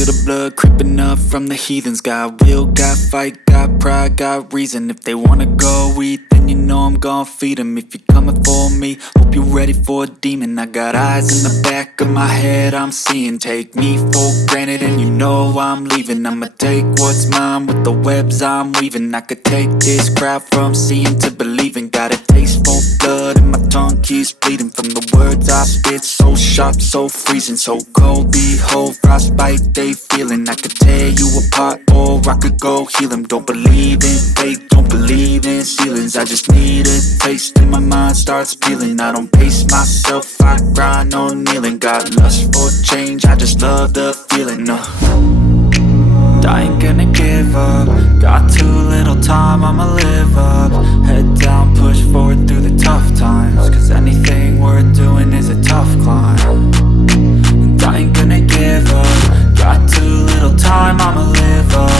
feel the blood creeping up from the heathens. Got will, got fight, got pride, got reason. If they wanna go eat, then you know I'm gon' feed them. If you're coming for me, hope you're ready for a demon. I got eyes in the back of my head, I'm seeing. Take me for granted and you know I'm leaving. I'ma take what's mine with the webs I'm weaving. I could take this crowd from seeing to believing. Got a taste for blood and my tongue keeps bleeding from the words I spit. So sharp, so freezing, so cold. Behold, frostbite they feeling. I could tear you apart or I could go heal them. Don't believe in fate, don't believe in ceilings. I just need a taste and my mind starts peeling. I don't pace myself, I grind on kneeling. Got lust for change, I just love the feeling. I ain't gonna give up. Got too little time, I'ma live up. Head down, push forward through the tough times. Cause anything worth doing is a tough climb. And I ain't gonna give up. Got too little time, I'ma live up.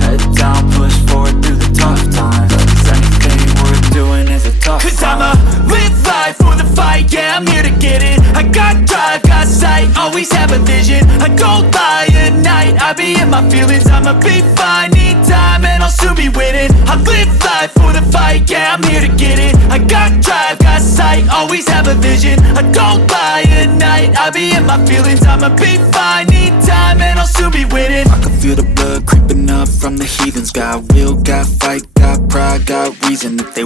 Head down, push forward through the tough times. Cause anything worth doing is a tough climb. Cause I'ma live life for the fight, yeah, I'm here to get it. I got drive, got sight, always have a vision. I don't lie at night, I be in my feelings. I'ma be fine, need time and I'll soon be winning. I live life for the fight, yeah, I'm here to get it. I got drive, got sight, always have a vision. I don't lie at night, I be in my feelings. I'ma be fine, need time and I'll soon be winning. I can feel the blood creeping up from the heathens. Got will, got fight, got pride, got reason. If they